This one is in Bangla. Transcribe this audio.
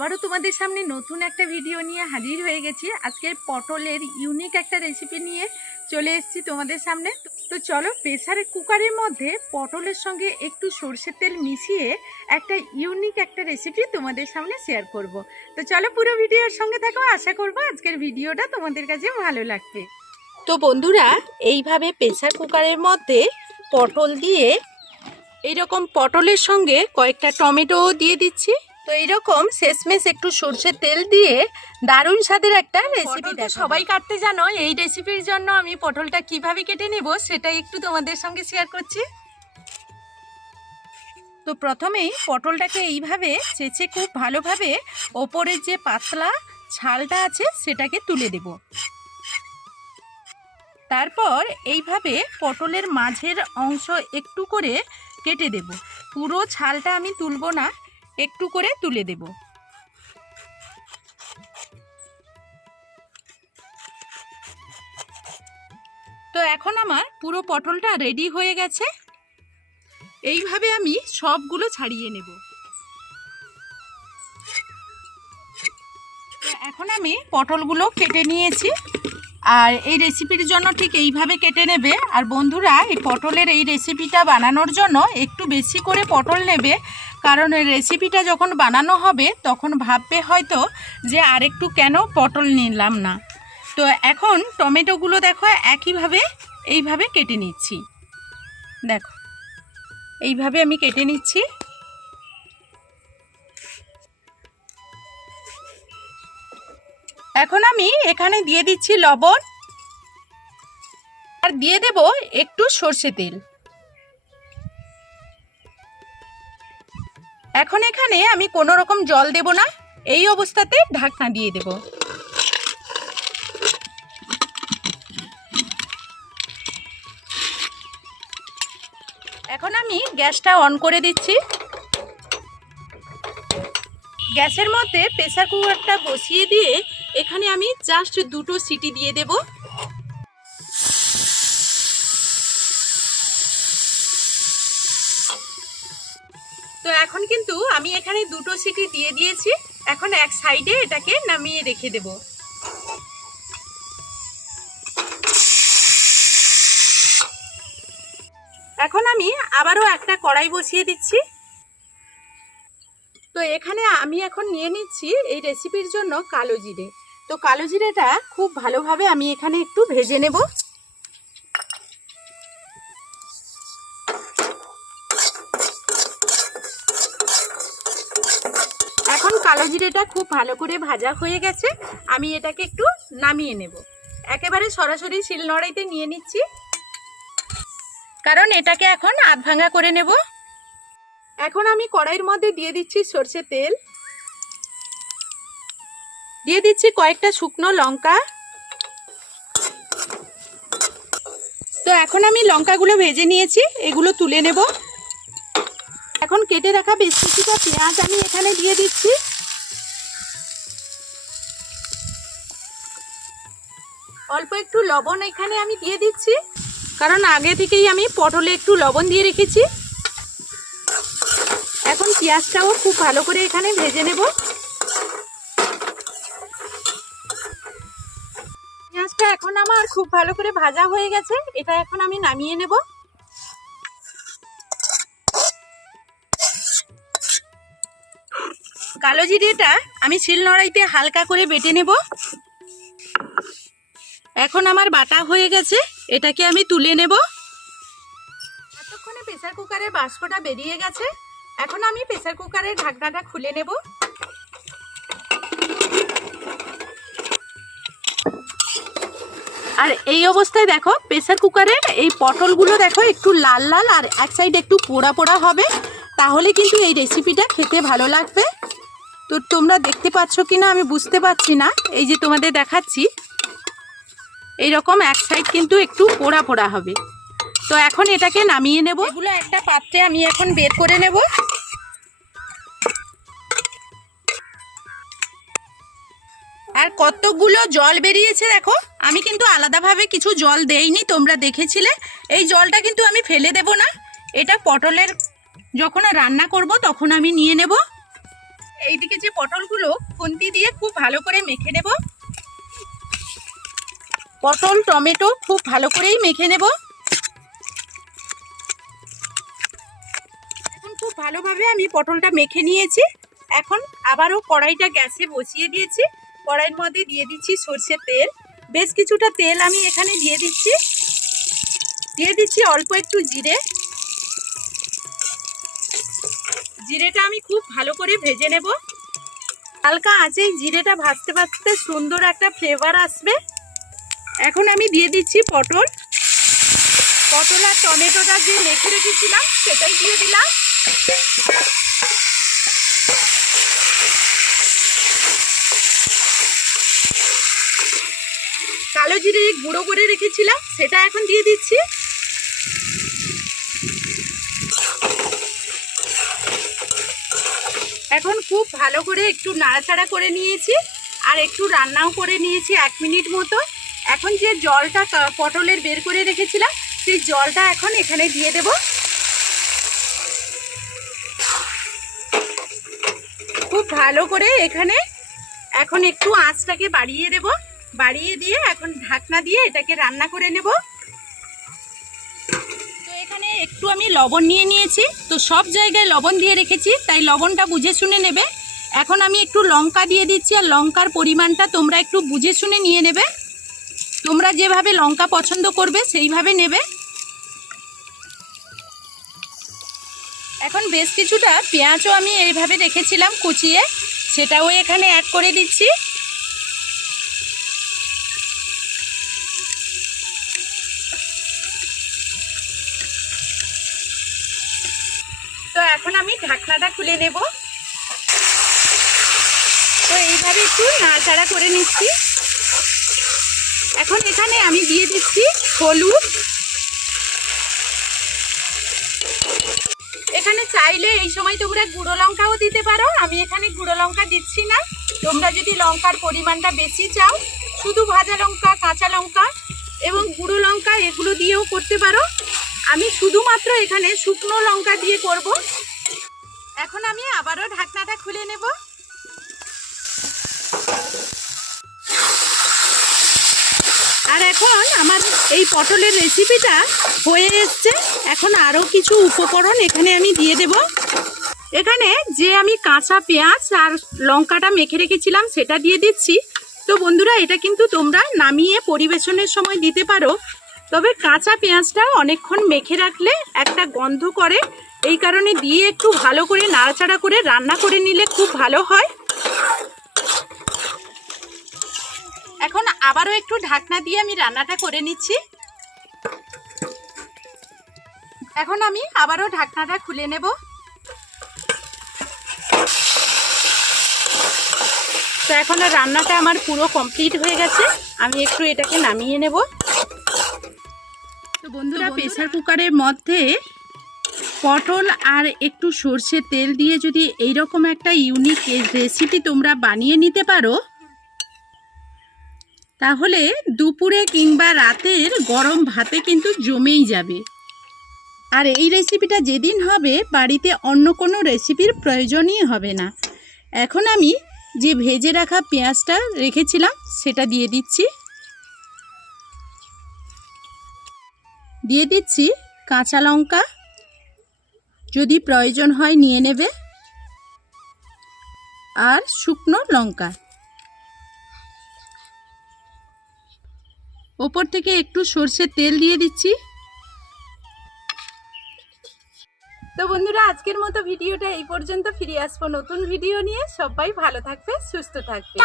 আবারও তোমাদের সামনে নতুন একটা ভিডিও নিয়ে হাজির হয়ে গেছি। আজকের পটলের ইউনিক একটা রেসিপি নিয়ে চলে এসেছি তোমাদের সামনে। তো চলো প্রেসার কুকারের মধ্যে পটলের সঙ্গে একটু সর্ষের তেল মিশিয়ে একটা ইউনিক একটা রেসিপি তোমাদের সামনে শেয়ার করব। তো চলো, পুরো ভিডিওর সঙ্গে থাকো। আশা করব আজকের ভিডিওটা তোমাদের কাছে ভালো লাগবে। তো বন্ধুরা, এইভাবে প্রেসার কুকারের মধ্যে পটল দিয়ে এইরকম পটলের সঙ্গে কয়েকটা টমেটো দিয়ে দিচ্ছি। তো এইরকম শেষমেশ একটু সর্ষের তেল দিয়ে দারুণ স্বাদের একটা রেসিপি সবাই কাটতে জানো এই রেসিপির জন্য আমি পটলটা কীভাবে কেটে নেব সেটাই একটু তোমাদের সঙ্গে শেয়ার করছি। তো প্রথমেই পটলটাকে এইভাবে চেঁচে খুব ভালোভাবে ওপরের যে পাতলা ছালটা আছে সেটাকে তুলে দেব। তারপর এইভাবে পটলের মাঝের অংশ একটু করে কেটে দেব। পুরো ছালটা আমি তুলব না একটু করে তুলে দেব। তো এখন আমার পুরো পটলটা রেডি হয়ে গেছে। এইভাবে আমি সবগুলো ছাড়িয়ে নেব। এখন আমি পটলগুলো কেটে নিয়েছি। আর এই রেসিপির জন্য ঠিক এইভাবে কেটে নেবে। আর বন্ধুরা, এই পটলের এই রেসিপিটা বানানোর জন্য একটু বেশি করে পটল নেবে। কারণ রেসিপিটা যখন বানানো হবে, তখন ভাববে হয়তো যে আরেকটু কেন পটল নিলাম না। তো এখন টমেটোগুলো দেখো একইভাবে, এইভাবে কেটে নিচ্ছি। দেখো, এইভাবে আমি কেটে নিচ্ছি। এখন আমি এখানে দিয়ে দিচ্ছি লবণ। আর দিয়ে দেব একটু সর্ষে তেল। এখন এখানে আমি কোনো রকম জল দেব না। এই অবস্থাতে ঢাকনা দিয়ে দেব। এখন আমি গ্যাসটা অন করে দিচ্ছি। গ্যাসের মধ্যে প্রেসার কুকারটা বসিয়ে দিয়ে এখানে আমি জাস্ট দুটো সিটি দিয়ে দেব। এখন কিন্তু আমি এখানে দুটো সিটি দিয়ে দিয়েছি। এখন এক সাইডে এটাকে নামিয়ে রেখে দেব। এখন আমি আবারও একটা কড়াই বসিয়ে দিচ্ছি। তো এখানে আমি এখন নিয়ে নিচ্ছি এই রেসিপির জন্য কালো জিরে। তো কালো জিরেটা খুব ভালোভাবে আমি এখানে একটু ভেজে নেব। কালো জিরেটা খুব ভালো করে ভাজা হয়ে গেছে। আমি এটাকে একটু নামিয়ে নেব। একেবারে সরাসরি শিলনোড়াইতে নিয়ে নিচ্ছি। কারণ এটাকে এখন আধ ভাঙা করে নেব। এখন আমি কড়াইয়ের মধ্যে দিয়ে দিচ্ছি সর্ষে তেল। দিয়ে দিচ্ছি কয়েকটা শুকনো লঙ্কা। তো এখন আমি লঙ্কাগুলো ভেজে নিয়েছি, এগুলো তুলে নেব। এখন কেটে রাখা বেশ কিছুটা পেঁয়াজ আমি এখানে দিয়ে দিচ্ছি। অল্প একটু লবণ এখানে আমি দিয়ে দিচ্ছি। কারণ আগে থেকেই আমি পটলে একটু লবণ দিয়ে রেখেছি। এখন পেঁয়াজটাও খুব ভালো করে এখানে ভেজে নেব। পেঁয়াজটা এখন আমার খুব ভালো করে ভাজা হয়ে গেছে। এটা এখন আমি নামিয়ে নেব। কালো জিরেটা আমি শিলনোড়াইতে হালকা করে বেটে নেব। এখন আমার বাটা হয়ে গেছে এটাকে আমি তুলে নেব। এতক্ষণে প্রেসার কুকারের বাষ্পটা বেরিয়ে গেছে এখন আমি প্রেসার কুকারের ঢাকনাটা খুলে নেব। আর এই অবস্থায় দেখো প্রেসার কুকারের এই পটলগুলো দেখো একটু লাল লাল আর এক সাইড একটু পোড়া পোড়া হবে। তাহলে কিন্তু এই রেসিপিটা খেতে ভালো লাগবে। তো তোমরা দেখতে পাচ্ছ কি না আমি বুঝতে পারছি না। এই যে তোমাদের দেখাচ্ছি এইরকম এক সাইড কিন্তু একটু পোড়া পোড়া হবে। তো এখন এটাকে নামিয়ে নেব। এগুলো একটা পাত্রে আমি এখন বের করে নেব। আর কতগুলো জল বেরিয়েছে দেখো। আমি কিন্তু আলাদাভাবে কিছু জল দেইনি, তোমরা দেখেছিলে। এই জলটা কিন্তু আমি ফেলে দেব না। এটা পটলের যখন রান্না করব তখন আমি নিয়ে নেব। এইদিকে যে পটলগুলো খুন্তি দিয়ে খুব ভালো করে মেখে নেব। পটল, টমেটো খুব ভালো করেই মেখে নেব। এখন খুব ভালোভাবে আমি পটলটা মেখে নিয়েছি। এখন আবারও কড়াইটা গ্যাসে বসিয়ে দিয়েছি। কড়াইয়ের মধ্যে দিয়ে দিচ্ছি সর্ষের তেল। বেশ কিছুটা তেল আমি এখানে দিয়ে দিচ্ছি। দিয়ে দিচ্ছি অল্প একটু জিরে। জিরেটা আমি খুব ভালো করে ভেজে নেব। হালকা আঁচেই জিরেটা ভাজতে ভাজতে সুন্দর একটা ফ্লেভার আসবে। এখন আমি দিয়ে দিচ্ছি পটল। পটল আর টমেটোটা যে মেখে রেখেছিলাম, সেটাই দিয়ে দিলাম। কালো জিরে গুঁড়ো করে রেখেছিলাম, সেটা এখন দিয়ে দিচ্ছি। এখন খুব ভালো করে একটু নাড়াচাড়া করে নিয়েছি, আর একটু রান্নাও করে নিয়েছি এক মিনিট মতো। এখন যে জলটা পটলের বের করে রেখেছিলাম, সেই জলটা এখন এখানে দিয়ে দেব। খুব ভালো করে এখানে এখন একটু আঁচটাকে বাড়িয়ে দেব। বাড়িয়ে দিয়ে এখন ঢাকনা দিয়ে এটাকে রান্না করে নেব। তো এখানে একটু আমি লবণ নিয়ে নিয়েছি। তো সব জায়গায় লবণ দিয়ে রেখেছি, তাই লবণটা বুঝে শুনে নেবে। এখন আমি একটু লঙ্কা দিয়ে দিচ্ছি, আর লঙ্কার পরিমাণটা তোমরা একটু বুঝে শুনে নিয়ে নেবে। তোমরা যেভাবে লঙ্কা পছন্দ করবে, সেইভাবে নেবে। এখন বেশ কিছুটা পেঁয়াজও আমি এইভাবে রেখেছিলাম কুচিয়ে, সেটাও এখানে অ্যাড করে দিচ্ছি। তো এখন আমি ঢাকনাটা খুলে নেব। তো এইভাবে একটু নাড়াচাড়া করে নিচ্ছি। এখন এখানে আমি দিয়ে দিচ্ছি হলুদ। এখানে চাইলে এই সময় তোমরা গুঁড়ো লঙ্কাও দিতে পারো, আমি এখানে গুঁড়ো লঙ্কা দিচ্ছি না। তোমরা যদি লঙ্কার পরিমাণটা বেশি চাও, শুধু ভাজা লঙ্কা, কাঁচা লঙ্কা এবং গুঁড়ো লঙ্কা এগুলো দিয়েও করতে পারো। আমি শুধুমাত্র এখানে শুকনো লঙ্কা দিয়ে করব। এখন আমি আবারও ঢাকনাটা খুলে নেব। আর এখন আমার এই পটলের রেসিপিটা হয়ে এসছে। এখন আরও কিছু উপকরণ এখানে আমি দিয়ে দেব। এখানে যে আমি কাঁচা পেঁয়াজ আর লঙ্কাটা মেখে রেখেছিলাম, সেটা দিয়ে দিচ্ছি। তো বন্ধুরা, এটা কিন্তু তোমরা নামিয়ে পরিবেশনের সময় দিতে পারো। তবে কাঁচা পেঁয়াজটা অনেকক্ষণ মেখে রাখলে একটা গন্ধ করে। এই কারণে দিয়ে একটু ভালো করে নাড়াচাড়া করে রান্না করে নিলে খুব ভালো হয়। এখন আবারও একটু ঢাকনা দিয়ে আমি রান্নাটা করে নিচ্ছি। এখন আমি আবারও ঢাকনাটা খুলে নেব। তো এখন রান্নাটা আমার পুরো কমপ্লিট হয়ে গেছে। আমি একটু এটাকে নামিয়ে নেব। তো বন্ধুরা প্রেসার কুকারের মধ্যে পটল আর একটু সর্ষে তেল দিয়ে যদি এইরকম একটা ইউনিক রেসিপি তোমরা বানিয়ে নিতে পারো তাহলে দুপুরে কিংবা রাতের গরম ভাতে কিন্তু জমেই যাবে। আর এই রেসিপিটা যেদিন হবে, বাড়িতে অন্য কোনো রেসিপির প্রয়োজনই হবে না। এখন আমি যে ভেজে রাখা পেঁয়াজটা রেখেছিলাম, সেটা দিয়ে দিচ্ছি। দিয়ে দিচ্ছি কাঁচা লঙ্কা। যদি প্রয়োজন হয়, নিয়ে নেবে। আর শুকনো লঙ্কা। ওপর থেকে একটু সর্ষের তেল দিয়ে দিচ্ছি। তো বন্ধুরা আজকের মতো ভিডিওটা এই পর্যন্ত। ফিরে আসব নতুন ভিডিও নিয়ে। সবাই ভালো থাকবে সুস্থ থাকবে।